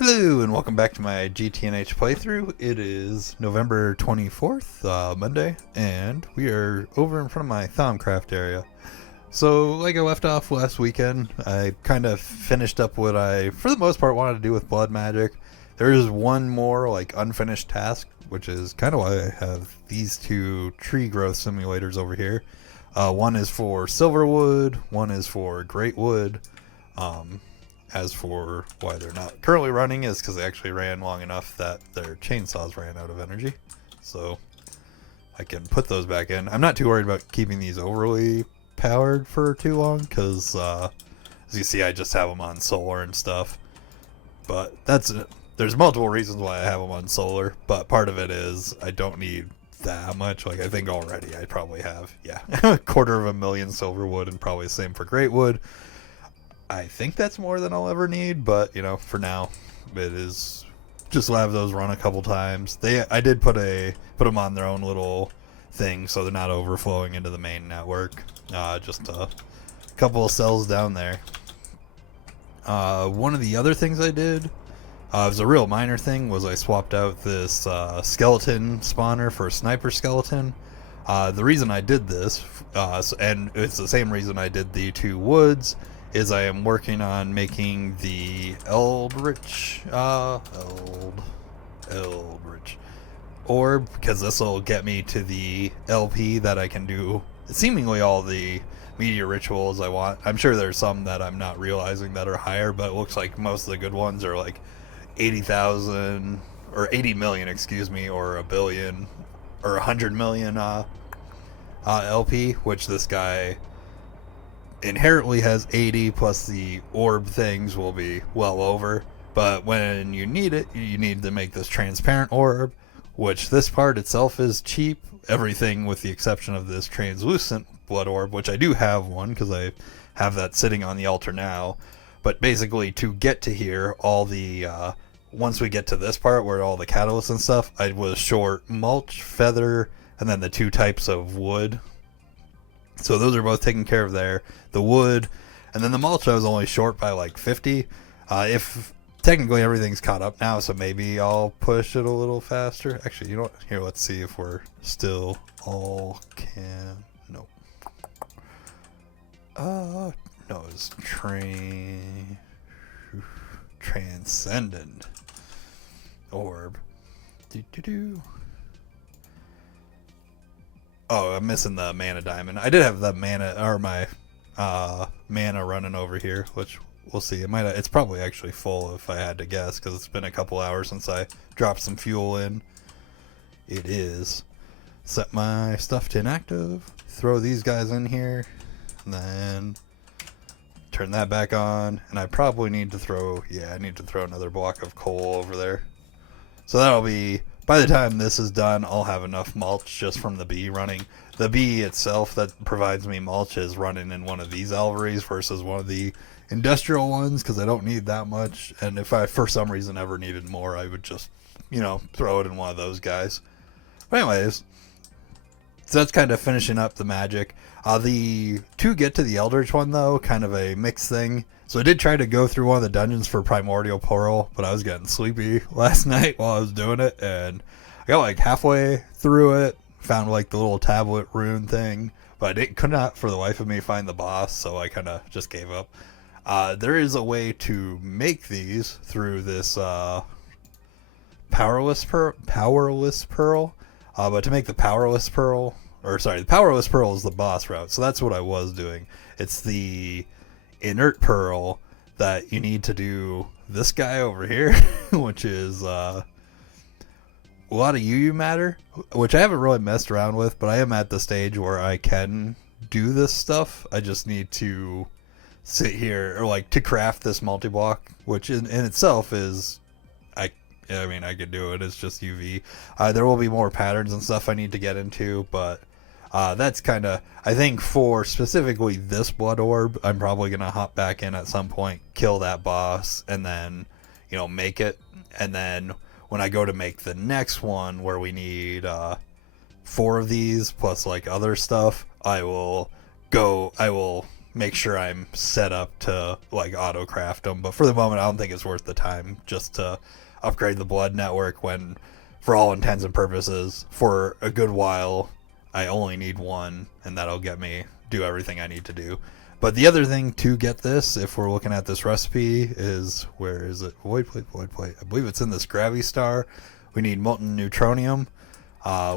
Hello and welcome back to my GTNH playthrough. It is November 24th, Monday, and we are over in front of my Thaumcraft area. So, like I left off last weekend, I kind of finished up what I, for the most part, wanted to do with blood magic. There is one more, unfinished task, which is kind of why I have these two tree growth simulators over here. One is for silverwood, one is for greatwood. As for why they're not currently running is because they actually ran long enough that their chainsaws ran out of energy. So I can put those back in. I'm not too worried about keeping these overly powered for too long because, as you see, I just have them on solar and stuff. But there's multiple reasons why I have them on solar, but part of it is I don't need that much. Like, I think already I probably have, a 250,000 silverwood, and probably the same for greatwood. I think that's more than I'll ever need, but for now, it is just have those run a couple times. I did put them on their own little thing, so they're not overflowing into the main network. Just a couple of cells down there. One of the other things I did, it was a real minor thing, was I swapped out this skeleton spawner for a sniper skeleton. The reason I did this, and it's the same reason I did the two woods, is I am working on making the Eldritch orb, because this will get me to the LP that I can do seemingly all the meteor rituals I want. I'm sure there's some that I'm not realizing that are higher, but it looks like most of the good ones are like 80,000 or 80 million, excuse me, or a billion or 100 million LP, which this guy inherently has 80, plus the orb things will be well over. But when you need it, you need to make this transparent orb, which this part itself is cheap. Everything with the exception of this translucent blood orb, which I do have one because I have that sitting on the altar now. But basically, to get to here, all the once we get to this part where all the catalysts and stuff, I was short mulch, feather, and then the two types of wood. So those are both taken care of there. The wood, and then the mulch I was only short by like 50. If technically everything's caught up now, so maybe I'll push it a little faster. Actually, you know what? Here, let's see if we're still all can. No. No, it's transcendent orb. Do. Oh, I'm missing the mana diamond. I did have the mana, or my mana running over here, which we'll see. It's probably actually full if I had to guess, because it's been a couple hours since I dropped some fuel in. It is. Set my stuff to inactive. Throw these guys in here, and then turn that back on. And I probably need to throw, I need to throw another block of coal over there. So that'll be. By the time this is done, I'll have enough mulch just from the bee running. The bee itself that provides me mulch is running in one of these alveries versus one of the industrial ones, because I don't need that much. And if I, for some reason, ever needed more, I would just, throw it in one of those guys. But anyways, so that's kind of finishing up the magic. To get to the Eldritch one, though, kind of a mixed thing. So I did try to go through one of the dungeons for Primordial Pearl, but I was getting sleepy last night while I was doing it, and I got like halfway through it, found like the little tablet rune thing, but I could not for the life of me find the boss, so I kind of just gave up. There is a way to make these through this Powerless Pearl, but to make the Powerless Pearl, the Powerless Pearl is the boss route, so that's what I was doing. It's the Inert Pearl that you need to do this guy over here, which is a lot of UU matter, which I haven't really messed around with, but I am at the stage where I can do this stuff. I just need to sit here, or to craft this multi-block, which in itself is, I could do it. It's just UV. There will be more patterns and stuff I need to get into, but that's kind of, I think for specifically this blood orb, I'm probably going to hop back in at some point, kill that boss, and then, make it. And then when I go to make the next one where we need 4 of these plus other stuff, I will make sure I'm set up to like auto craft them. But for the moment, I don't think it's worth the time just to upgrade the blood network when, for all intents and purposes, for a good while, I only need one, and that'll get me do everything I need to do. But the other thing to get this, if we're looking at this recipe, is, where is it? Void plate. I believe it's in this Gravy Star. We need molten neutronium,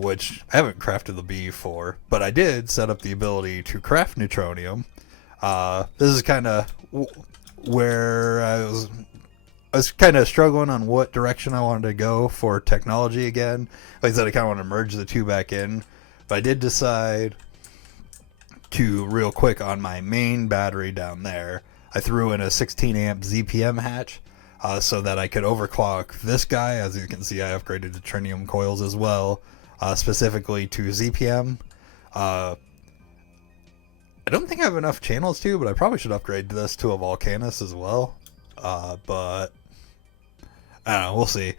which I haven't crafted the bee for, but I did set up the ability to craft neutronium. This is kind of where I was kind of struggling on what direction I wanted to go for technology again. Like I said, I kind of want to merge the two back in, but I did decide to, real quick, on my main battery down there, I threw in a 16 amp ZPM hatch so that I could overclock this guy. As you can see, I upgraded the tritium coils as well, specifically to ZPM. I don't think I have enough channels to, but I probably should upgrade this to a Volcanus as well. But I don't know, we'll see.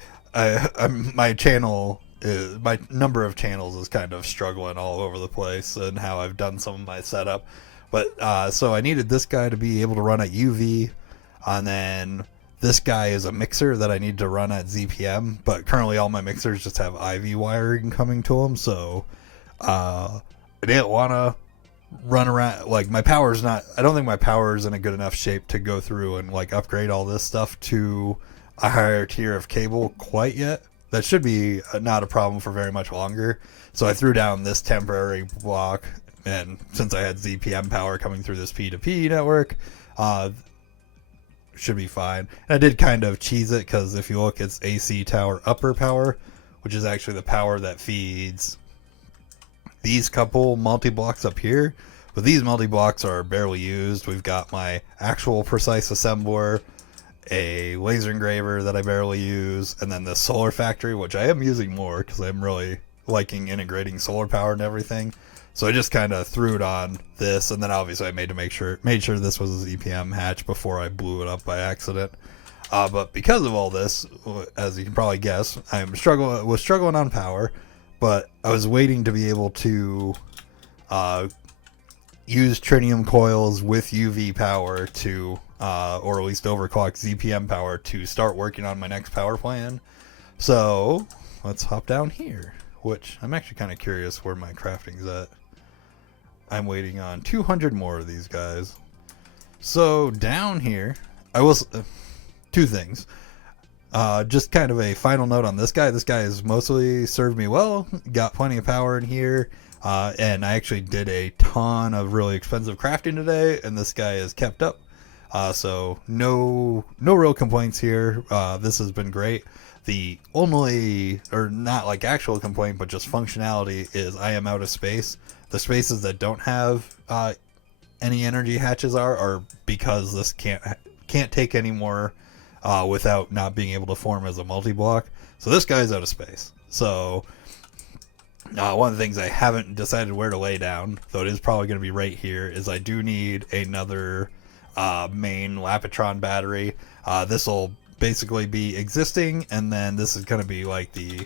My number of channels is kind of struggling all over the place, and how I've done some of my setup. But so I needed this guy to be able to run at UV, and then this guy is a mixer that I need to run at ZPM. But currently all my mixers just have IV wiring coming to them, so I didn't want to run around. Like, my power's not, I don't think my power is in a good enough shape to go through and like upgrade all this stuff to a higher tier of cable quite yet. That should be not a problem for very much longer. So I threw down this temporary block, and since I had ZPM power coming through this P2P network, should be fine. And I did kind of cheese it, because if you look, it's AC tower upper power, which is actually the power that feeds these couple multi-blocks up here. But these multi-blocks are barely used. We've got my actual precise assembler, a laser engraver that I barely use, and then the solar factory, which I am using more because I'm really liking integrating solar power and everything. So I just kind of threw it on this, and then obviously I made sure this was a ZPM hatch before I blew it up by accident. But because of all this, as you can probably guess, was struggling on power, but I was waiting to be able to use tritium coils with UV power to or at least overclock ZPM power to start working on my next power plan. So let's hop down here, which I'm actually kind of curious where my crafting's at. I'm waiting on 200 more of these guys. So down here, I will two things. Just kind of a final note on this guy. This guy has mostly served me well, got plenty of power in here, and I actually did a ton of really expensive crafting today, and this guy has kept up. So no real complaints here. This has been great. The only, or not like actual complaint, but just functionality, is I am out of space. The spaces that don't have any energy hatches are because this can't take any more without not being able to form as a multi-block. So this guy's out of space. So one of the things I haven't decided where to lay down, though it is probably going to be right here, is I do need another main Lapitron battery. This will basically be existing, and then this is going to be like the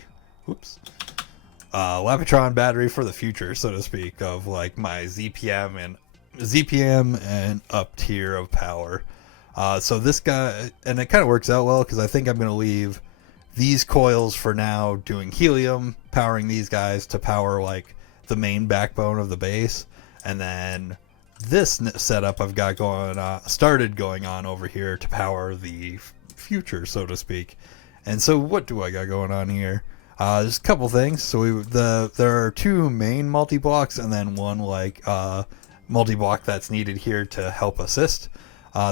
Lapitron battery for the future, so to speak, of like my ZPM and up tier of power. So this guy, and it kind of works out well because I think I'm going to leave these coils for now doing helium, powering these guys to power like the main backbone of the base, and then this setup I've got started going on over here to power the future, so to speak. And so what do I got going on here? There's a couple things. So there are two main multi-blocks and then one like multi-block that's needed here to help assist.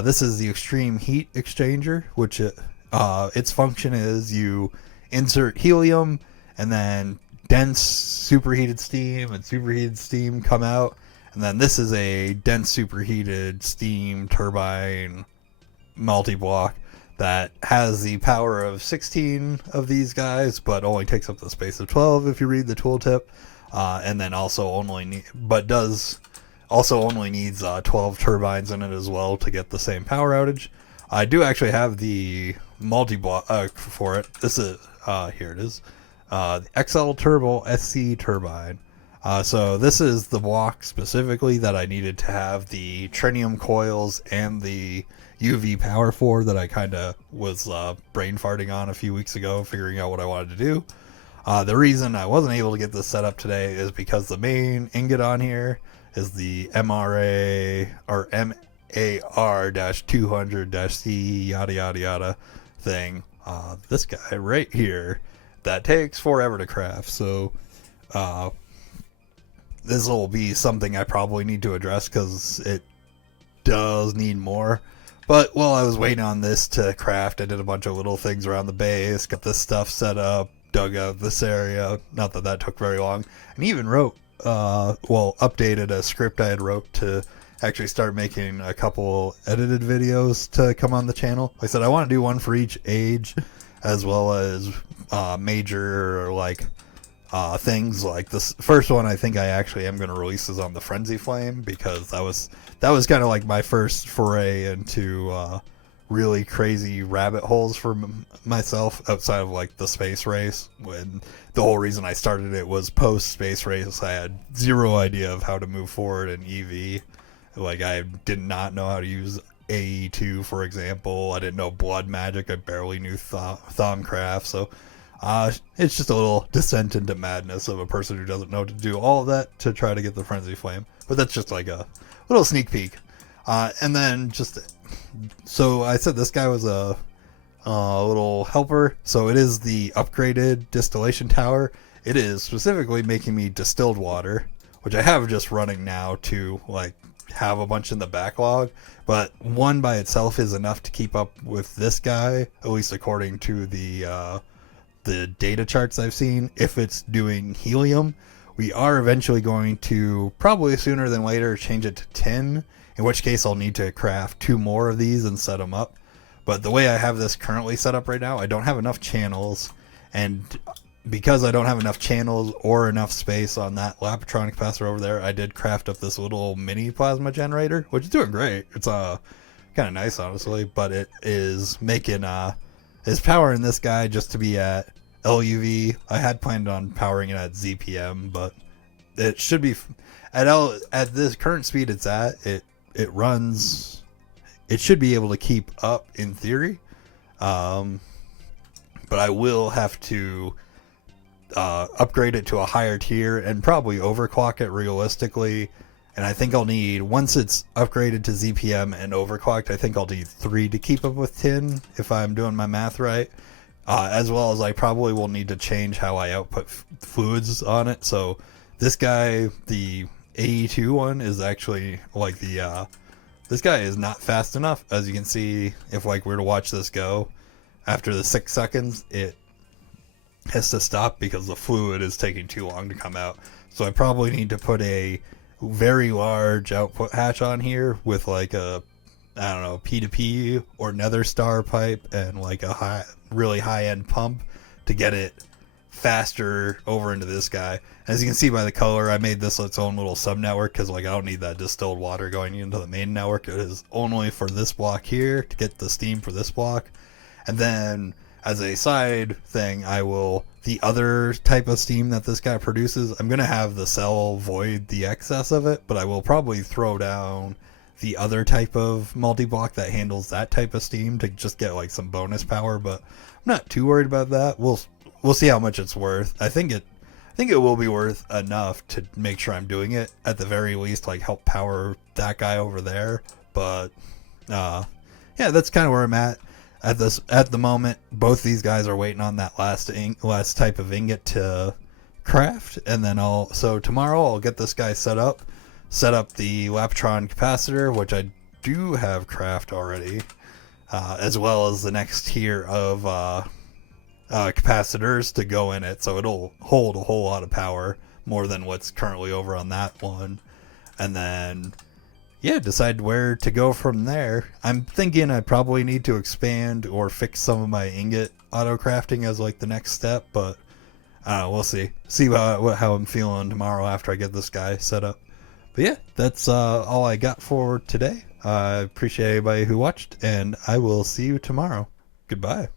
This is the extreme heat exchanger, which its function is you insert helium and then dense superheated steam and superheated steam come out. And then this is a dense superheated steam turbine multi-block that has the power of 16 of these guys, but only takes up the space of 12 if you read the tooltip. And then also only needs 12 turbines in it as well to get the same power outage. I do actually have the multi-block for it. This is here it is, the XL Turbo SC turbine. So this is the block specifically that I needed to have the tritium coils and the UV power for, that I kind of was brain farting on a few weeks ago, figuring out what I wanted to do. The reason I wasn't able to get this set up today is because the main ingot on here is the MRA or MAR-200-C yada yada yada thing. This guy right here, that takes forever to craft. So this will be something I probably need to address because it does need more. But while I was waiting on this to craft, I did a bunch of little things around the base, got this stuff set up, dug out this area. Not that that took very long. And even wrote, updated a script I had wrote to actually start making a couple edited videos to come on the channel. Like I said, I want to do one for each age, as well as major things. Like this first one, I think I actually am going to release is on the Frenzy Flame, because that was kind of like my first foray into really crazy rabbit holes for myself outside of like the space race. When the whole reason I started it was post space race, I had zero idea of how to move forward in EV. Like, I did not know how to use AE2, for example. I didn't know blood magic. I barely knew Thaumcraft. So it's just a little descent into madness of a person who doesn't know how to do all of that to try to get the Frenzy Flame. But that's just like a little sneak peek. And then so I said this guy was a little helper. So it is the upgraded distillation tower. It is specifically making me distilled water, which I have just running now to like have a bunch in the backlog, but one by itself is enough to keep up with this guy, at least according to the data charts I've seen. If it's doing helium, we are eventually going to, probably sooner than later, change it to tin, in which case I'll need to craft 2 more of these and set them up. But the way I have this currently set up right now, I don't have enough channels, and because I don't have enough channels or enough space on that Lapotron capacitor over there, I did craft up this little mini plasma generator, which is doing great. It's kind of nice, honestly, but it is making is powering this guy just to be at LUV. I had planned on powering it at ZPM, but it should be at this current speed it's at. It runs. It should be able to keep up in theory, but I will have to upgrade it to a higher tier and probably overclock it realistically. And I think I'll need, once it's upgraded to ZPM and overclocked, I think I'll need 3 to keep up with 10 if I'm doing my math right. As well as I probably will need to change how I output fluids on it. So this guy, the AE2 one, is actually like this guy is not fast enough. As you can see, if like we were to watch this go, after the 6 seconds, it has to stop because the fluid is taking too long to come out. So I probably need to put a very large output hatch on here with like a, I don't know, P2P or nether star pipe and like a really high end pump to get it faster over into this guy. As you can see by the color, I made this its own little sub network because like I don't need that distilled water going into the main network. It is only for this block here to get the steam for this block. And then as a side thing, I will, the other type of steam that this guy produces, I'm going to have the cell void the excess of it, but I will probably throw down the other type of multi-block that handles that type of steam to just get like some bonus power, but I'm not too worried about that. We'll see how much it's worth. I think it will be worth enough to make sure I'm doing it, at the very least, like help power that guy over there. But yeah, that's kind of where I'm at. At the moment, both these guys are waiting on that last type of ingot to craft, and then so tomorrow I'll get this guy set up the Lapotron capacitor, which I do have craft already, as well as the next tier of capacitors to go in it, so it'll hold a whole lot of power, more than what's currently over on that one, and then yeah, decide where to go from there. I'm thinking I probably need to expand or fix some of my ingot auto crafting as like the next step, but we'll see how I'm feeling tomorrow after I get this guy set up. But yeah, that's all I got for today. I appreciate everybody who watched, and I will see you tomorrow. Goodbye.